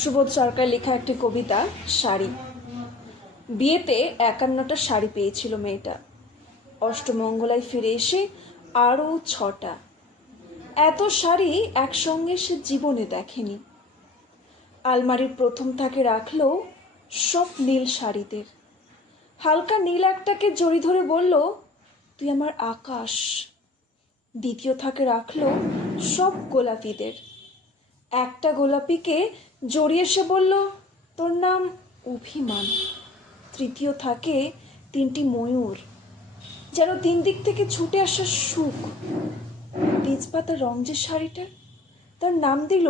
সুবোধ সরকার লেখা একটি কবিতা শাড়ি। বিয়েতে 51টা শাড়ি পেয়েছিল মেয়েটা। অষ্টমঙ্গলায় ফিরে এসে আরও 6টা। এত শাড়ি একসঙ্গে সে জীবনে দেখেনি। আলমারির প্রথম থাকে রাখলো সব নীল শাড়িদের। হালকা নীল একটাকে জড়ি ধরে বলল, তুই আমার আকাশ। দ্বিতীয় থাকে রাখলো সব গোলাপিদের। একটা গোলাপিকে জড়িয়ে সে বলল, তোর নাম অভিমান। তৃতীয় থাকে 3টি ময়ূর, যেন 3 দিক থেকে ছুটে আসা সুখ। তেজপাতা রং যে শাড়িটার, তার নাম দিল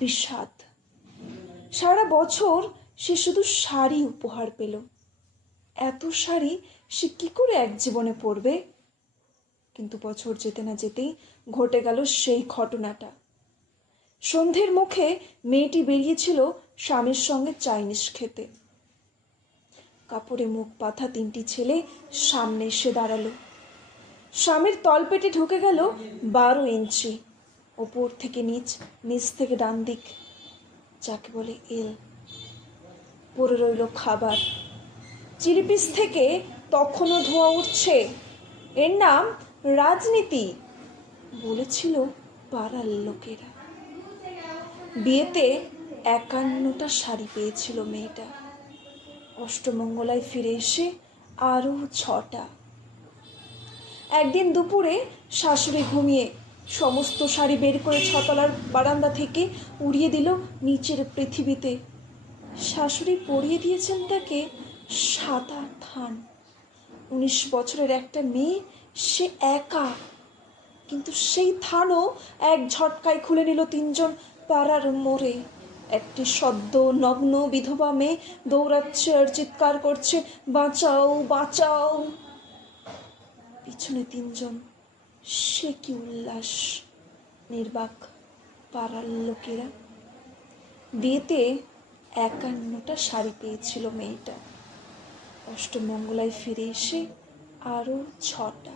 বিষাদ। সারা বছর সে শুধু শাড়ি উপহার পেল। এত শাড়ি সে কি করে এক জীবনে পরবে? কিন্তু বছর যেতে না যেতেই ঘটে গেল সেই ঘটনাটা। সন্ধ্যের মুখে মেয়েটি বেরিয়েছিল স্বামীর সঙ্গে চাইনিজ খেতে। কাপড়ে মুখ বাঁধা 3টি ছেলে সামনে এসে দাঁড়ালো। স্বামীর তলপেটে ঢুকে গেল 12 ইঞ্চি, ওপর থেকে নিচ, নিচ থেকে ডান দিক, যাকে বলে এল। পড়ে রইল খাবার। চিলিপিস থেকে তখনও ধোঁয়া উঠছে। এর নাম রাজনীতি, বলেছিল পাড়ার লোকেরা। বিয়েতে 51টা শাড়ি পেয়েছিল মেয়েটা। অষ্টমঙ্গলায় ফিরে এসে আরও 6টা। একদিন দুপুরে শাশুড়ি ঘুমিয়ে সমস্ত শাড়ি বের করে 6তলার বারান্দা থেকে উড়িয়ে দিল নিচের পৃথিবীতে। শাশুড়ি পরিয়ে দিয়েছেন তাকে সাদা থান। 19 বছরের একটা মেয়ে, সে একা। কিন্তু সেই থানও এক ঝটকায় খুলে নিল 3জন পাড়ার মোড়ে। একটি সদ্য নগ্ন বিধবা মেয়ে দৌড়াচ্ছে আর চিৎকার করছে, বাঁচাও বাঁচাও। পিছনে 3জন। সে কি উল্লাস! নির্বাক পাড়ার লোকেরা। বিয়েতে 51টা শাড়ি পেয়েছিল মেয়েটা। অষ্টমঙ্গলায় ফিরে এসে আরও 6টা।